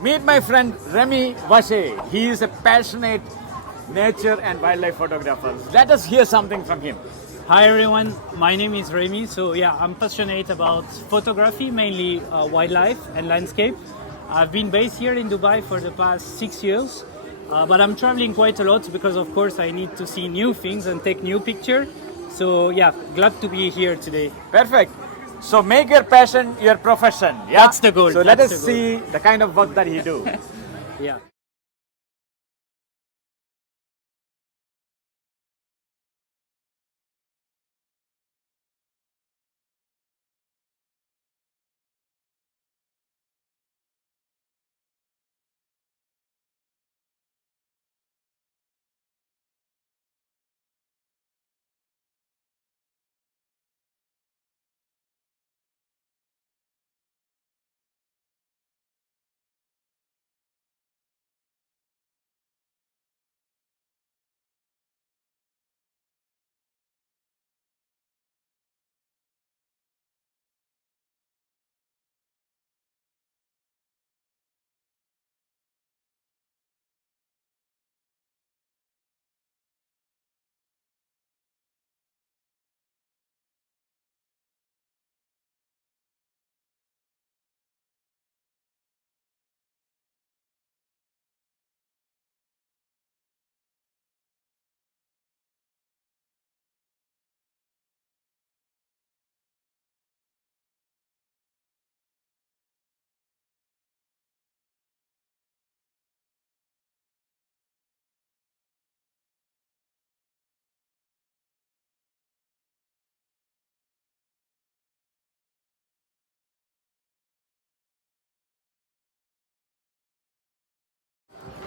Meet my friend Remi Vacher. He is a passionate nature and wildlife photographer. Let us hear something from him. Hi everyone, my name is Remi. So yeah, I'm passionate about photography, mainly wildlife and landscape. I've been based here in Dubai for the past 6 years, but I'm traveling quite a lot because of course I need to see new things and take new picture. So yeah, glad to be here today. Perfect. So make your passion your profession. Yeah? That's the goal. So let us That's the goal. see the kind of work that he do. Yeah.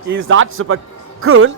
Is that super cool?